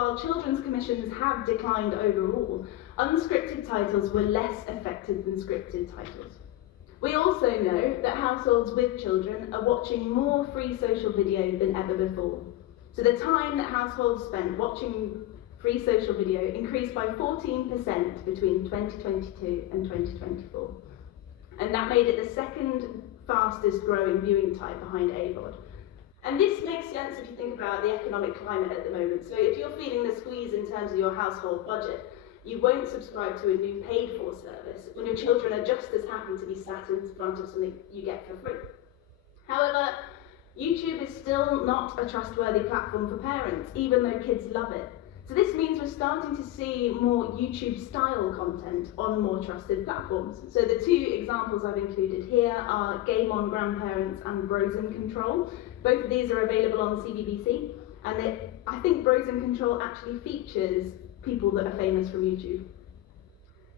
while children's commissions have declined overall, unscripted titles were less affected than scripted titles. We also know that households with children are watching more free social video than ever before. So the time that households spent watching free social video increased by 14% between 2022 and 2024. And that made it the second fastest growing viewing type behind AVOD. And this makes sense if you think about the economic climate at the moment. So if you're feeling the squeeze in terms of your household budget, you won't subscribe to a new paid-for service when your children are just as happy to be sat in front of something you get for free. However, YouTube is still not a trustworthy platform for parents, even though kids love it. So this means we're starting to see more YouTube-style content on more trusted platforms. So the two examples I've included here are Game On Grandparents and Bros in Control. Both of these are available on CBBC, and I think Bros in Control actually features people that are famous from YouTube.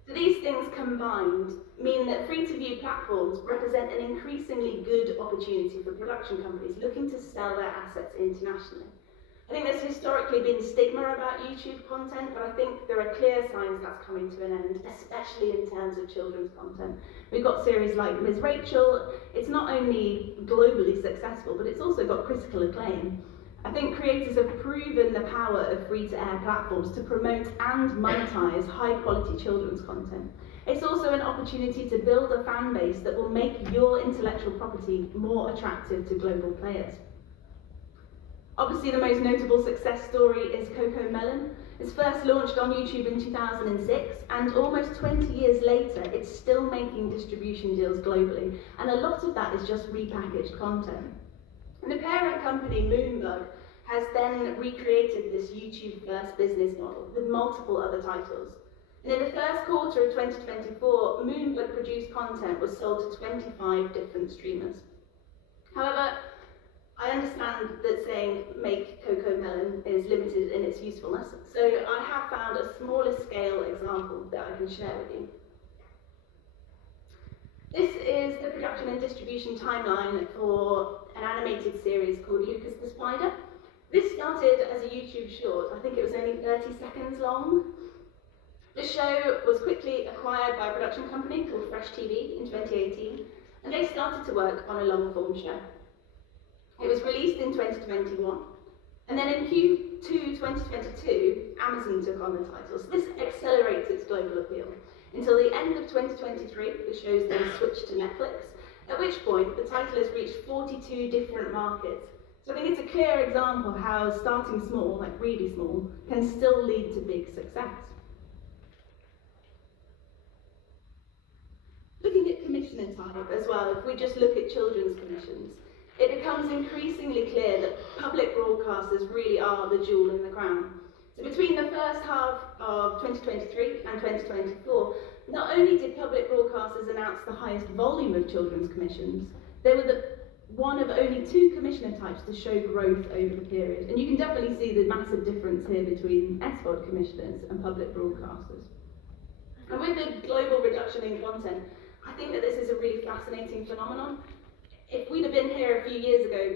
So these things combined mean that free-to-view platforms represent an increasingly good opportunity for production companies looking to sell their assets internationally. I think there's historically been stigma about YouTube content, but I think there are clear signs that's coming to an end, especially in terms of children's content. We've got series like Ms. Rachel. It's not only globally successful, but it's also got critical acclaim. I think creators have proven the power of free-to-air platforms to promote and monetize high-quality children's content. It's also an opportunity to build a fan base that will make your intellectual property more attractive to global players. Obviously, the most notable success story is CoComelon. It's first launched on YouTube in 2006, and almost 20 years later, it's still making distribution deals globally, and a lot of that is just repackaged content. And the parent company, Moonbug, has then recreated this YouTube-first business model with multiple other titles. And in the first quarter of 2024, Moonbug-produced content was sold to 25 different streamers. However, I understand that saying make CoComelon is limited in its usefulness, so I have found a smaller scale example that I can share with you. This is the production and distribution timeline for an animated series called Lucas the Spider. This started as a YouTube short. I think it was only 30 seconds long. The show was quickly acquired by a production company called Fresh TV in 2018, and they started to work on a long-form show. It was released in 2021, and then in Q2 2022, Amazon took on the title. So this accelerates its global appeal. Until the end of 2023, the show's then switched to Netflix, at which point the title has reached 42 different markets. So I think it's a clear example of how starting small, like really small, can still lead to big success. Looking at commissioner type as well, if we just look at children's commissions, it becomes increasingly clear that public broadcasters really are the jewel in the crown. So between the first half of 2023 and 2024, not only did public broadcasters announce the highest volume of children's commissions, they were one of only two commissioner types to show growth over the period. And you can definitely see the massive difference here between SVOD commissioners and public broadcasters. And with the global reduction in content, I think that this is a really fascinating phenomenon. If we'd have been here a few years ago,